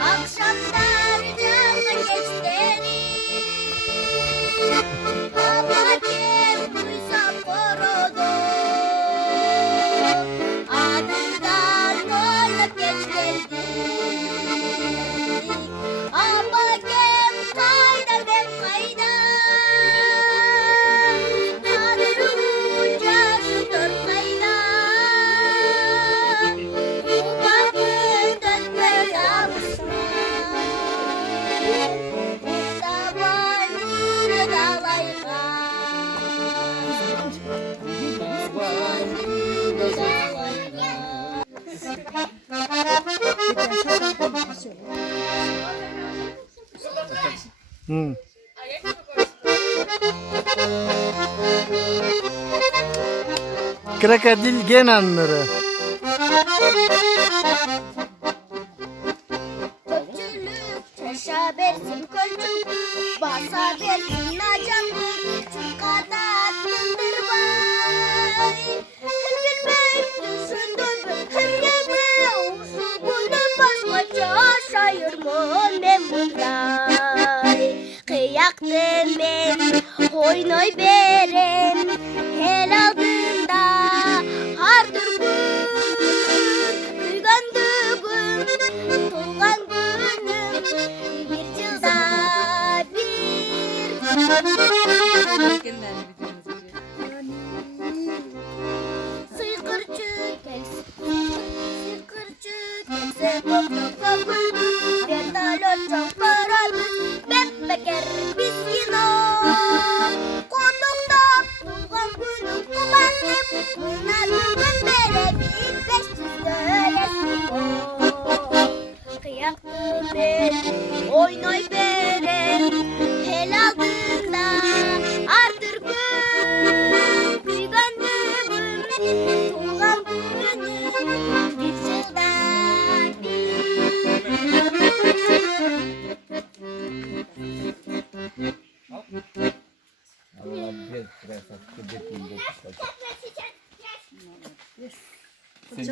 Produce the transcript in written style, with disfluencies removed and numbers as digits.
Akşamlar canlı geçleri Abakem duysa korodu Adından oynap geç geldik Abakem kayda ben kayda Kadırınca şu dört kayda Ubakın dönme yamışma Zaman yürü dalayga Zaman yürü dalayga Krokodil genanları. Köpçülük çeşa versin kölçük Basa versin acandır Çurkada atlıdır vay Hem bilmem düşündüm hem yeme Usul bunu başkaça şaşırmam ben bunday Kıyak demen oynoy berem Hel aldığında hardır gün Kıygandığım Tuğan günüm bir yılda bir Sıykırcı gelse Sıykırcı gelse Bokluğa gülgün